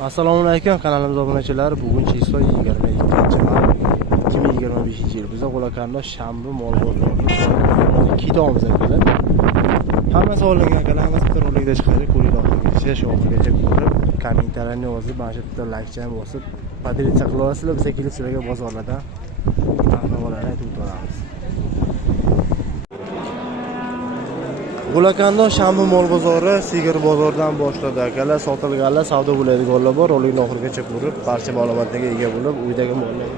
Assalomu alaykum kanalimiz obunachilari. Bugun Chislo 22-may 2025-yil. Bizda Qo'laqandoq shanba mol bozorida ketamiz akalar. Hammasi olingan akalar, hammasi bitta rolikda chiqadi. Ko'ringlar, shu oxirigacha ko'rib, kommentariyani yozib, mana shu bitta like ham bosib, podelitsiya qila olasizlar. Biz kelib sizlarga bozorlardan narx-navolarni aytib o'tamiz. Qo'laqandoq shanba mol bozori Sigir bozoridan boshladi akalar. Sotilganlar, savdo bo'ladiganlar bor. Rolikni oxirigacha ko'rib, barcha ma'lumotlarga ega bo'lib, uydagi mollarni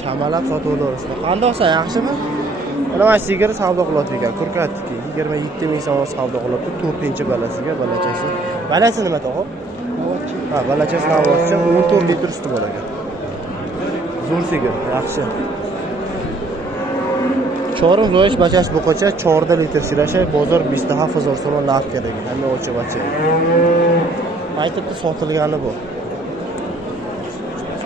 chamalab sotib olasizlar. Qandoqsa, yaxshimi? Mana sigir savdo qilyapti ekan. Kurkatniki 27 ming so'm savdo qilyapti. 4-balasiga balachasi. Balasi nima tog'o? Ha, balachasi navochcha 14 litr suti bor ekan. Zo'r sigir, yaxshi. Chorim zo'yish bachash buqacha 4 litr sirashay bozor 27000 so'm narx kerak. Hamma o'lchab bacha. Aytibdi sotilgani bu.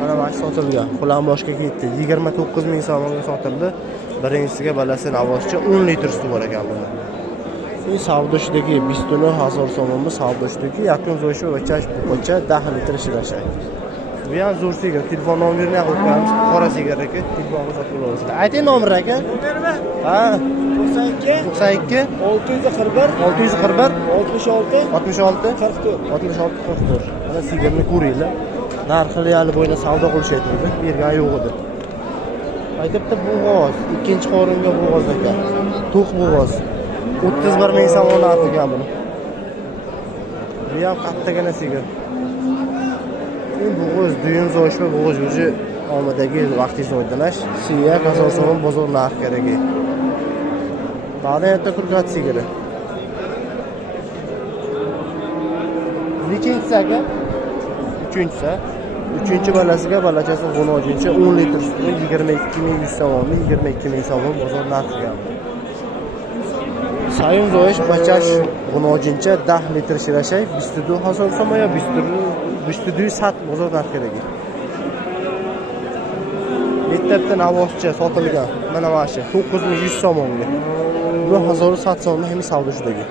Mana mana sotilgan. Qulan boshga ketdi. 29 ming so'mga sotildi. Birinchisiga balasi navochcha 10 litr suti bor ekan bunda. Bu savdoshidagi 29000 so'mmi savdoshidagi yaqin zo'yish bachash buqacha 10 litr sirashay. Bu ham zo'r sigir. Telefon nomerini ham qo'yamiz. Qora sigir aka, telefonni sotib olasizlar. Ayting nomerni aka. Ha, 92 641 66 44. Mana sigirni ko'ringlar. Narxi real bo'yicha savdo qilishyapti. Bergan yo'q edi. Aytibdi bo'g'oz, ikkinchi qoringa bo'g'oz ekan. To'q bo'g'oz. 31 ming so'm narxi ekan buni. Bu ham kattagina sigir. Bo'g'oz, duyun zo'yish va bo'g'oz o'zi omadagi vaqtingizni o'ydanash. Siyak asosan bozor narx kerak. Ba'da kurkat sigiri. Nechinchisi aka? Uchinchisi. Uchinchi balasiga balachasi 10 litr sutini 22100 so'm, 22000 so'm bozor narxiga. Sayun zo'yish bachash 10 10 litr shirashay 22000 so'm yo 207 bozor narxi kerak. Bitta navochcha sotilgan. Mana mana shu 9100 so'mga. Bu 1007 so'mga ham savdoshidagi.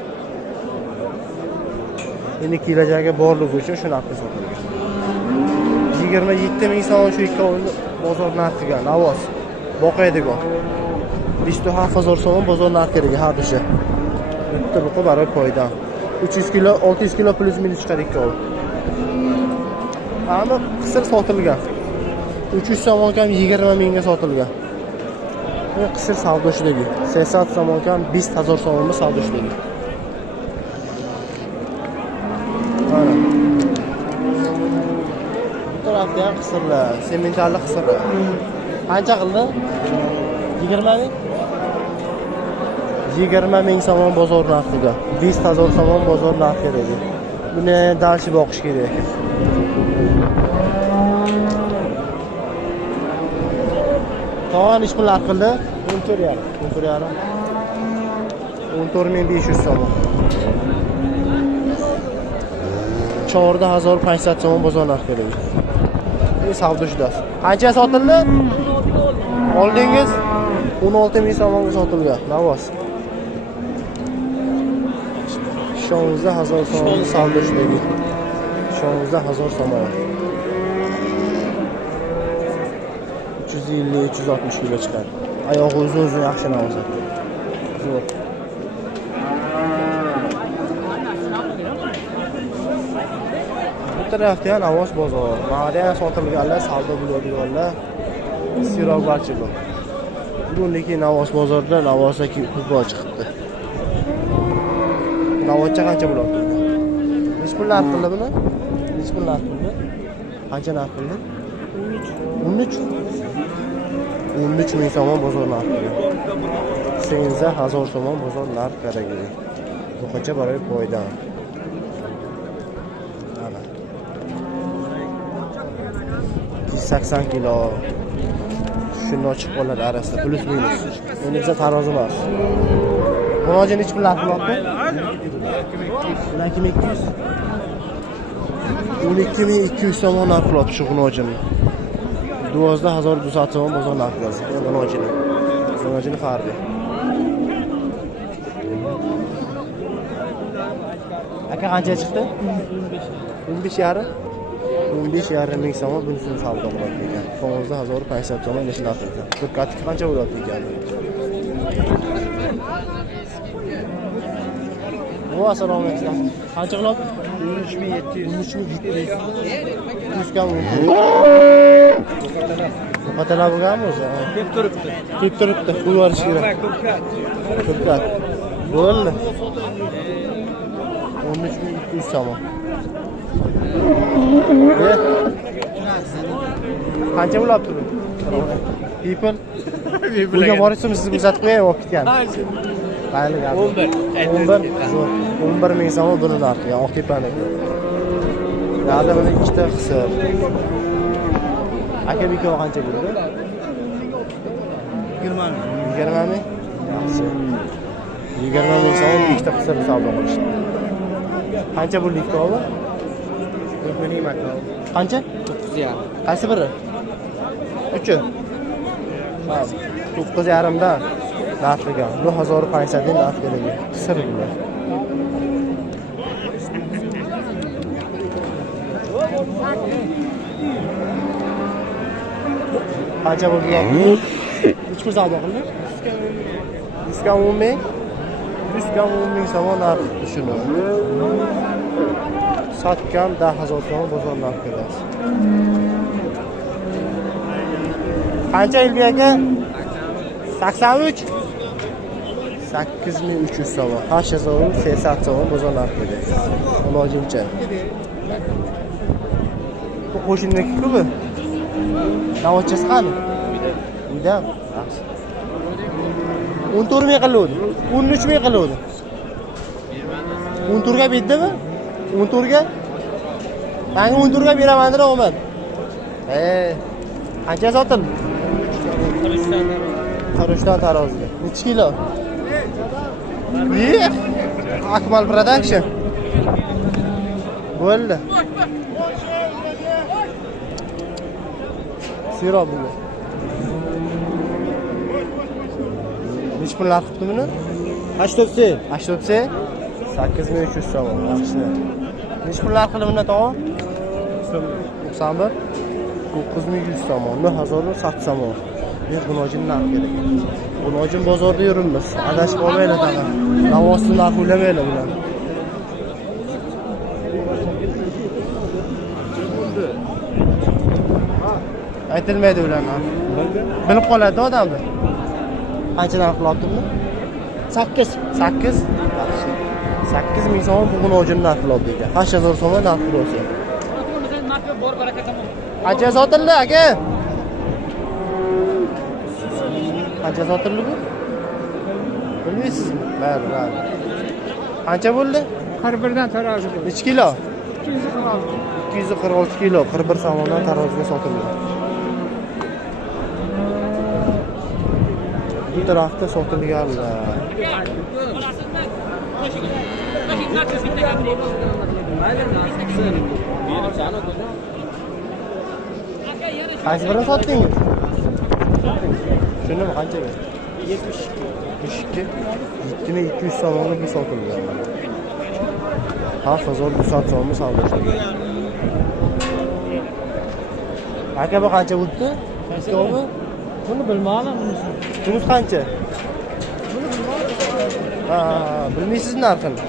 Endi kelajagi borligi uchun shu narxga sotilgan. 27 ming so'm shu ikkovi bozor narxiga navoz. Boqaydigan. 27000 so'm bozor narxi kerak har dusha. Bitta buqa baroy foyda. 300 kilo, 600 kilo plus minus chiqadi ikkovi. Hamma qisir sotilgan. 300 so'm ham 20 mingga sotilgan. Bu qisir savdoshidagi. 80 so'm ham 20000 so'mga savdoshidagi. Mana. Bu tarafda ham qisirlar, sementalli qisirlar. Qancha qildi? 20 ming? 20 ming so'm bozor narxiga. 200,000 so'm bozor narxi kerak. Buni dalshi boqish kerak. To'g'an ish pullar qildi. 14500 so'm. 4500 so'm bozor narxi kerak. Bu savdo shudasi. Qancha sotildi? Oldingiz 16 ming so'mga sotilgan. Navoz. 16000 so'm savdo shudagi. 16000 so'm. 350-360 kilo chiqadi. Oyog'i uzun yaxshi navoz. Zo'r. Bu tarafda ham navoz bozor. Mana sotilganlar, savdo bo'ladiganlar siroq barcha bor. Bugungi navoz bozorida navozaki ko'p chiqibdi. Navozcha qancha bo'ladi? Nech pul narx qildi buni? Nech pul narx qildi? Qancha narx qildi? 13 ming so'm bozor narxi. 18000 so'm bozor narx kerak. Bu qancha baroy foyda. Mana. 180 kilo. Shuni ochib qoladi arasida plus minus. Endi biza tarozi emas. Bunojin nech pul narx qilyapti? 12200 so'm narx qilyapti shu bunojini. 12200 so'm bozor narxi qiladi. Bunojini farqi. Aka qancha chiqdi? 15 yarim. 15,5 ming so'm bunisini savdo qiladi ekan. 15,050 so'm ishlatadi. Turkatiki qancha bo'ladi ekan? Bu assalomu alaykum. Qancha qiladi? 13,700. 100 kam. Qatala bo'lganmi o'zi? Kep turibdi. Kep turibdi. Qo'yib yuborish kerak. Ko'pkat. Bo'ldi. 13,200 so'm. Qancha bo'ladi bu? People. Bunga borishimiz sizni kuzatib qo'yay, olib ketgan. Qayli gap? 11 ming so'm buni narxi, Oqtepaniki. Yana mana ikkita qisir. Aka beko qancha bo'ldi? 20 ming. Yaxshi. 20 ming so'm ikkita qisir savdo qilishdi. Qancha bo'ldi ikki oldi? Qancha? 9,5. Qaysi biri? 3. Ha, 9,5 dan narxiga. Bu 1500 dan narx kerak. Qisir bular. Qancha bo'ldi? 3 pul savdo qildi. 110 ming. 110 ming so'm narx shuni. Sotgan 10,000 so'm bozor narxi berasiz. Qancha Ilbi aka? 83. 8300 so'm. 8080 so'm bozor narxi berasiz. Ilojimcha. Bu qo'shninniki-ku bu. Navochasi qani? Uyda. Yaxshi. 14 ming qiladi. 13 ming qiladi. 14 ga berdimi? 14 ga? Menga 14 ga beraman deb o'man. Qancha sotildi? 43 dan taroziga. Necha kilo? Akmal Production. Bo'ldi. Sirob bu. Necha pul narx qildi buni? 80. 80? 8300 so'm. Yaxshi. Necha pul narx qildi buni tog'a? 91. 9100 so'm. 1000 so'm. Men bunojin narx kerak. Bunojin bozorda yuribmiz. Adashib olmaylar tag'a. Navosni narx o'ylamaylar bular. Aytilmaydi ularni. Bilib qoladi odamlar. Qanchadan qilyapti buni? 8. 8? Yaxshi. 8 ming so'm bugun o'jin narx qilyapti ekan. 8000 so'm narx bo'lsa. Qancha sotildi aka? Qancha sotildi bu? Bilmaysizmi? Mayli, mayli. Qancha bo'ldi? 41 dan tarozi bo'ldi. Necha kilo? 246. 246 kilo 41 so'mdan taroziga sotildi. Bu tarafda sotilganlar. Qaysi birini sotdingiz? Shuni qanchaga? 72. 7200 so'mga bir sotilgan. 7100 so'm savdo qilgan. Aka bu qancha bo'ldi? Qaysi oldi? Buni bilmayman bunisi. Bunisi qancha? Buni bilmayman. Ha, bilmaysiz narxini.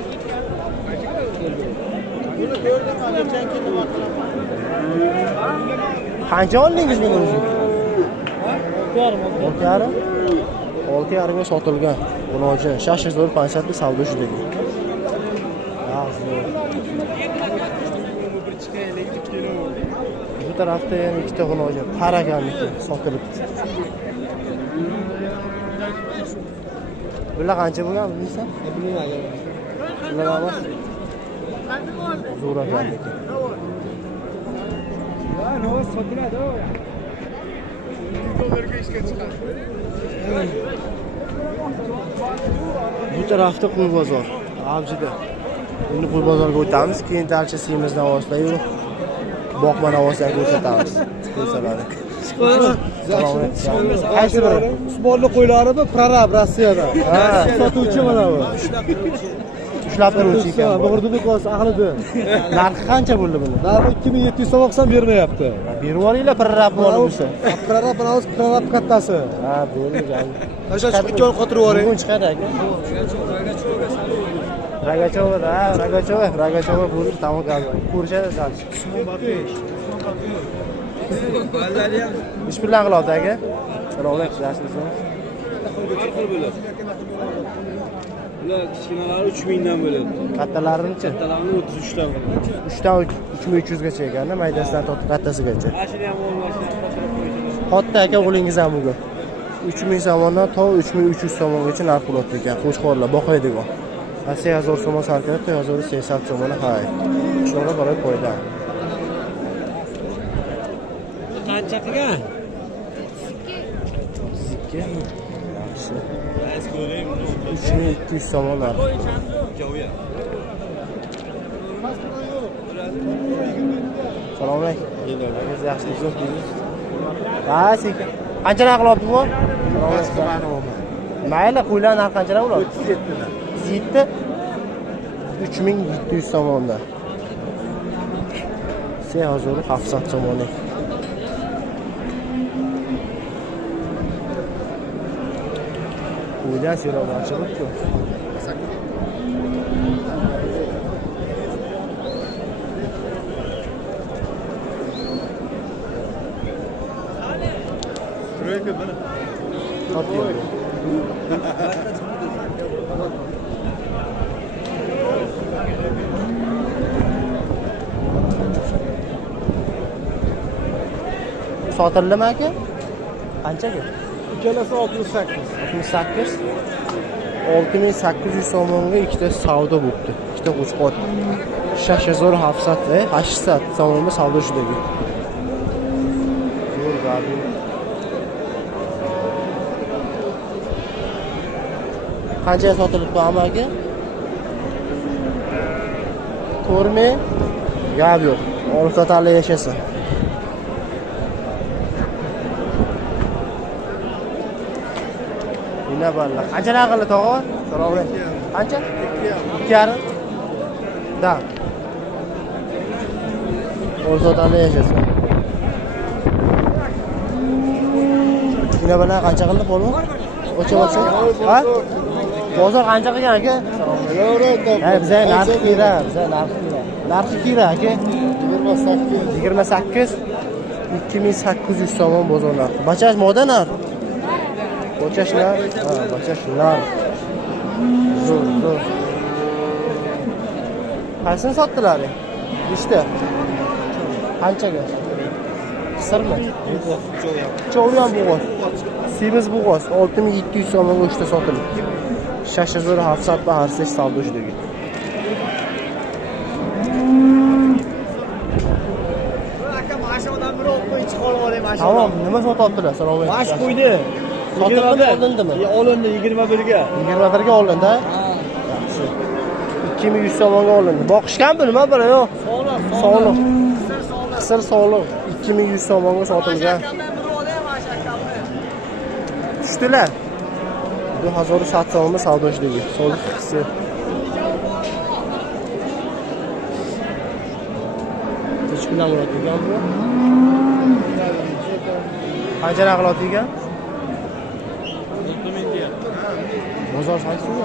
Buni ko'rdim, qancha ketyapti. Qancha oldingiz buni o'zi? 6,5. 6,5 ga sotilgan. Bunojin 6050 savdo shudagi. Bu tarafda yana ikkita bunojin qaraganniki sotilibdi. Bular qancha bo'lgan bilmaysan? Bilmayman. Bular emas. Zo'r ekanniki. No, sotiladi. $100 ishga chiqadi. Bu tarafda qo'y bozor, avjida. Endi qo'y bozorga o'tamiz, keyin darcha siyimizdan vositayu boqma navosini ko'rsatamiz. Ko'rsalar. Qaysi biri? Usmonli qo'ylari bu prorab Rossiyadan. Ha, sotuvchi mana bu. ushlab turuvchi ekan. Bo'g'irdi ko'rsa aqlida. Narxi qancha bo'ldi buni? Narxi 2700 so'm olsam bermayapti. Berib olinglar pirrab bo'lsa. Pirrab kattasi. Ha, bo'lgan. O'sha chiqib qotirib yuboring. Bugun chiqadi aka. Ragachova bo'ldi, tamom qoldi. Ko'rishadi dal. Ballari ham ish bilan qiladi aka. Salomlar yaxshimisiz? Ular kichkinalari 3000 dan bo'ladi. Kattalarini-chi? Kattalarini 33 dan qiladi. 3 dan 3300 gacha ekanda, maydasidan tortib kattasigacha. Mashina ham bo'lmasa qotirib qo'yishadi. Katta aka o'g'lingiz ham bugun. 3000 so'mdan to 3300 so'mgacha narx qilyapti ekan. Qo'shqorlar boqaydigan. 8000 so'm sarkada 3080 so'mni hay. Shunga qarab qo'ydim. Qancha qilgan? 2 yaxshi. 3200 so'mlar. Salom alaykum. Siz yaxshimisiz? Ha, sekin. Qancha narx qilyapti bu? Mayli, qo'ylar narxi qancha bo'ladi? 37 dan. 37 3700 so'mdan. 3700 so'mdan. Qo'ylar serob ochilibdi. Sotildimi aka? Qanchaga? Ikkalasi 68. 68 6800 so'mga ikkita savdo bo'libdi. Ikkita qo'chqor. 6700 800 so'mga savdo shudagi. Zo'r gadi. Qancha sotilibdi aka? Ko'rmay gap yo'q. Olib sotali yashasin. Nima balla? Qancha naqli tog'a? Salom. Qancha? 2.5. Da. O'rtada yashasin. Nima balla qancha qildi polvon? O'cha bo'lsa? Ha? Bozor qancha qilgan aka? Ha, bizga narx kira, Narxi kira aka? 28. 2800 so'm bozor narxi. Bachaj moda narx. Bachashlar, bachashlar. Zo'r. Qaysini sotdilar? Ishda. Qanchaga? Qisirmi? Cho'g'ri ham bo'g'oz. Semiz bo'g'oz 6700 so'mga o'shda sotilibdi. 6700 va harsiz savdo shudagi. Aka mashinadan bir olib qo'yib chiqarib olay mashina. Tamam, nima sotyaptilar? Salom alaykum. Mash qo'ydi. Olindimi? Olindi 21 ga. 21 ga olindi. Yaxshi. 2100 so'mga olindi. Boqishganmi nima biri yo'q? Sog'liq. Qisir sog'liq. 2100 so'mga sotilgan. Tushdilar. Bu 1700 so'mga savdo shudagi. Sog'liq qisi. Hech bilan uradigan bu. Qancha naqlot ekan? Bozor saysizmi?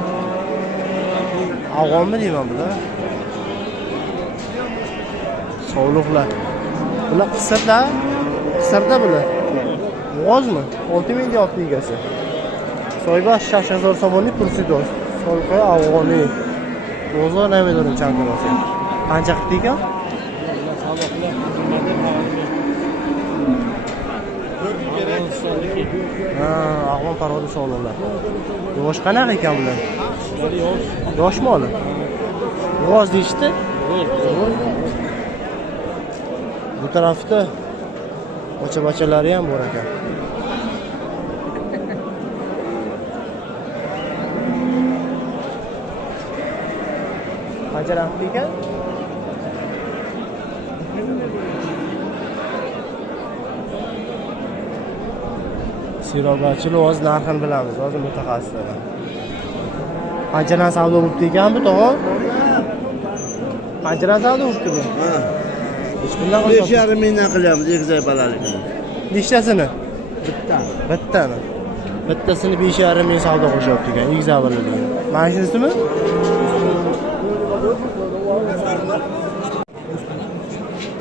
Afg'onmi deyman bular? Sog'liqlar. Bular qisirda? Qisirda bular. G'ozmi? 6000 deyapti egasi. Soybash 6000 so'mlik kursi do'st. So'lqay afg'oniy. Bozor namidorim chanqirasi. Qancha qildi ekan? Afg'on parvodi sog'liqlar. Yosh qanaqa ekan bular? Yosh moli. Yosh deyishdi. Bu tarafda ocha-bachalari ham bor ekan. Qancha narxli ekan? Sirobachilar o'z narxini bilamiz, hozir mutaxassislar. Qanchadan savdo bo'libdi ekan bu tog'a? Qanchadan savdo bo'libdi bu? Ha. Hech bundan 5,5 mingdan qilyapmiz egizak balalikni. Nechtasini? Bitta. Bittani. Bittasini 5,5 ming savdo qilishyapti ekan, egizak bolaligini. Mana shunisimi?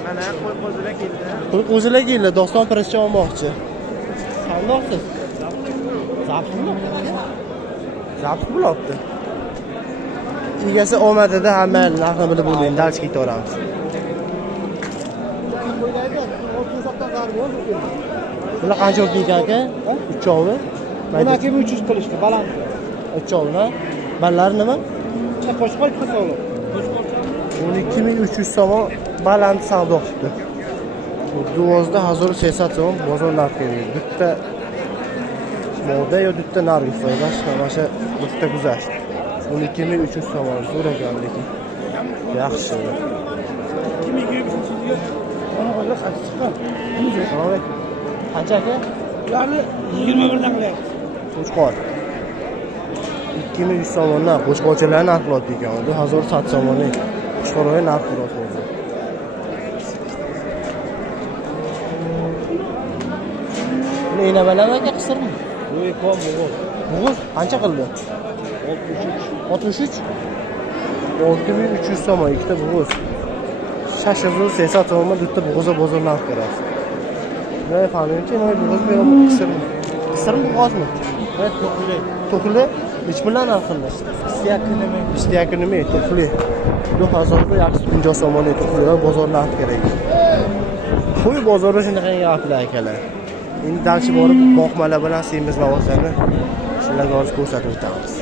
Mana qo'y qo'zilar keldi. Qo'y qo'zilar keldi, doston pirishcha olmoqchi. Qandoqsiz? Zabtmi? Zabt bo'libdi. Egasi omadida hamma narxni bilib bo'ling, dalch ketaveramiz. Bular qancha bo'ldi ekan aka? Uchovi. Buni aka 300 qilishdi, baland. Uchovni. Ballar nima? Qo'shqo'y qilib. 12300 so'm baland savdo qilibdi. Bu duvozda 1800 so'm bozor narxiga. Bitta moda yo bitta narx foydash, mana bitta guzashdi. 12300 so'm zo'r ekan lekin. Yaxshi. 2300 ga ona qo'ylar qancha chiqqan? Qancha aka? Ularni 21 dan qilyapti. Qo'chqor. 2100 so'mdan qo'chqorchalar narx qilyapti ekan. Bu 1700 so'mdan qo'chqorlar narx qilyapti. Buni ena balami aka qisirmi? Voy, kom bo'g'oz. Bo'g'oz qancha qildi? 63. 6300 so'm ikkita bo'g'oz. 680 so'm bitta bo'g'ozga bozor narx kerak. Ne familki, ne bo'g'oz berib qisirmi? Qisirmi bo'g'ozmi? Evet, to'qli. To'qli. Hech bilan narx qildi. İsteyakı nima? To'qli. Bu hozirda yaxshi 50 so'mdan to'qli bozor narx kerak. Qo'y bozorda shunaqa gaplar akalar. Endi dalchi borib boqmalar bilan semiz lavozani shularga ko'rsatib o'tamiz.